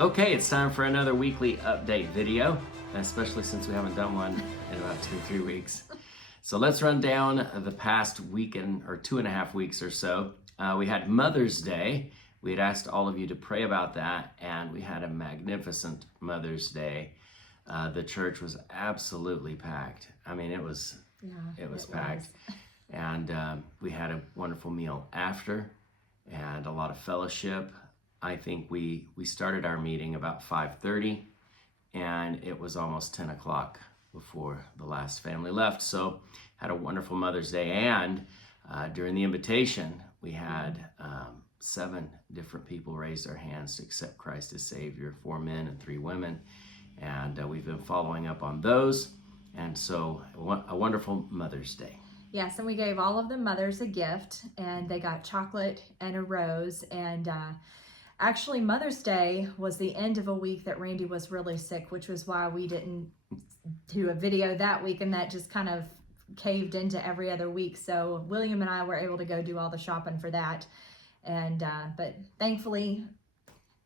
Okay, it's time for another weekly update video, especially since we haven't done one in about 2-3 weeks. So let's run down the past weekend or 2.5 weeks or so. We had Mother's Day. We had asked all of you to pray about that, and we had a magnificent Mother's Day. The church was absolutely packed. I mean, it was packed. And we had a wonderful meal after and a lot of fellowship. I think we started our meeting about 5:30, and it was almost 10 o'clock before the last family left. So had a wonderful Mother's Day, and during the invitation, we had 7 different people raise their hands to accept Christ as Savior, 4 men and 3 women, and we've been following up on those, and so a wonderful Mother's Day. Yes, and we gave all of the mothers a gift, and they got chocolate and a rose, and actually, Mother's Day was the end of a week that Randy was really sick, which was why we didn't do a video that week, and that just kind of caved into every other week. So William and I were able to go do all the shopping for that, and but thankfully,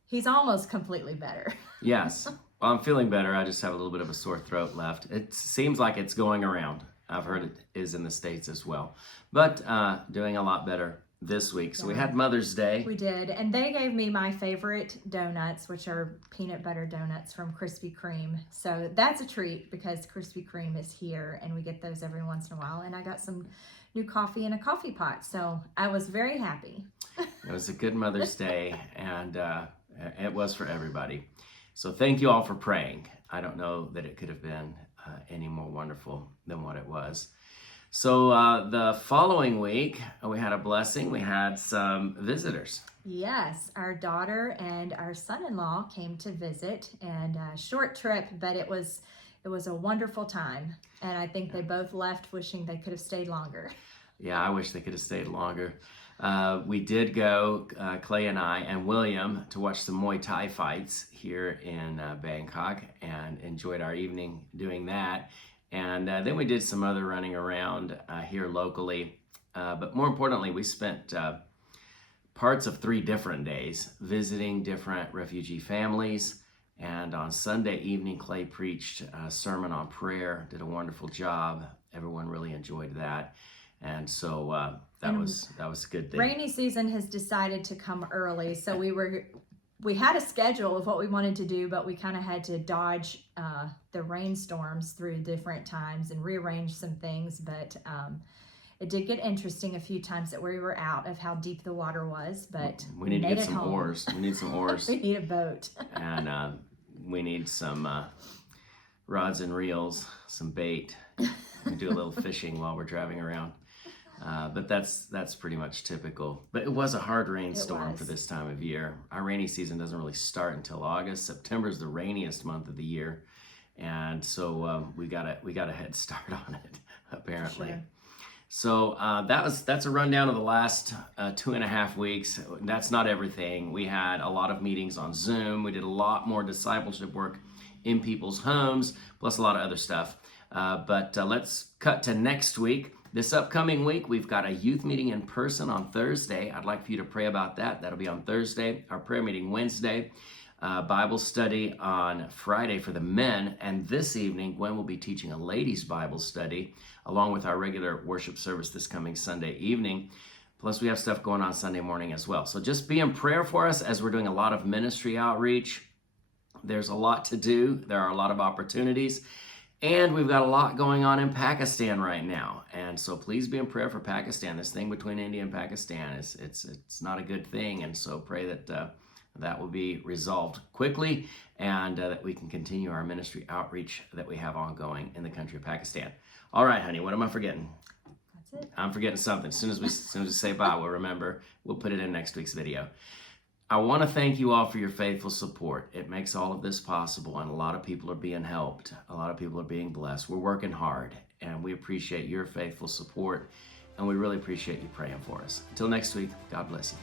he's almost completely better. Yes, well, I'm feeling better. I just have a little bit of a sore throat left. It seems like it's going around. I've heard it is in the States as well, but doing a lot better this week. So we had Mother's Day. We did, and they gave me my favorite donuts, which are peanut butter donuts from Krispy Kreme. So that's a treat because Krispy Kreme is here, and we get those every once in a while. And I got some new coffee in a coffee pot, so I was very happy. It was a good Mother's Day, and it was for everybody. So thank you all for praying. I don't know that it could have been any more wonderful than what it was. So the following week, we had a blessing. We had some visitors. Yes, our daughter and our son-in-law came to visit, and a short trip, but it was a wonderful time. And I think they both left wishing they could have stayed longer. Yeah, I wish they could have stayed longer. We did go, Clay and I and William, to watch some Muay Thai fights here in Bangkok, and enjoyed our evening doing that. And then we did some other running around here locally. But more importantly, we spent parts of 3 different days visiting different refugee families. And on Sunday evening, Clay preached a sermon on prayer, did a wonderful job. Everyone really enjoyed that. And so that was a good thing. Rainy season has decided to come early, so we had a schedule of what we wanted to do, but we kind of had to dodge the rainstorms through different times and rearrange some things. But it did get interesting a few times that we were out of how deep the water was. But we need to get some oars. We need some oars. We need a boat. And we need some rods and reels, some bait. We do a little fishing while we're driving around. But that's pretty much typical. But it was a hard rainstorm for this time of year. Our rainy season doesn't really start until August. September is the rainiest month of the year, and so we got a head start on it apparently. Sure. So that's a rundown of the last 2.5 weeks. That's not everything. We had a lot of meetings on Zoom. We did a lot more discipleship work in people's homes, plus a lot of other stuff. But let's cut to next week. This upcoming week, we've got a youth meeting in person on Thursday. I'd like for you to pray about that. That'll be on Thursday. Our prayer meeting Wednesday. Bible study on Friday for the men. And this evening, Gwen will be teaching a ladies' Bible study along with our regular worship service this coming Sunday evening. Plus, we have stuff going on Sunday morning as well. So just be in prayer for us as we're doing a lot of ministry outreach. There's a lot to do. There are a lot of opportunities. And we've got a lot going on in Pakistan right now. And so please be in prayer for Pakistan. This thing between India and Pakistan, it's not a good thing. And so pray that that will be resolved quickly, and that we can continue our ministry outreach that we have ongoing in the country of Pakistan. All right, honey, what am I forgetting? That's it. I'm forgetting something. As soon as we say bye, we'll remember. We'll put it in next week's video. I want to thank you all for your faithful support. It makes all of this possible, and a lot of people are being helped. A lot of people are being blessed. We're working hard, and we appreciate your faithful support, and we really appreciate you praying for us. Until next week, God bless you.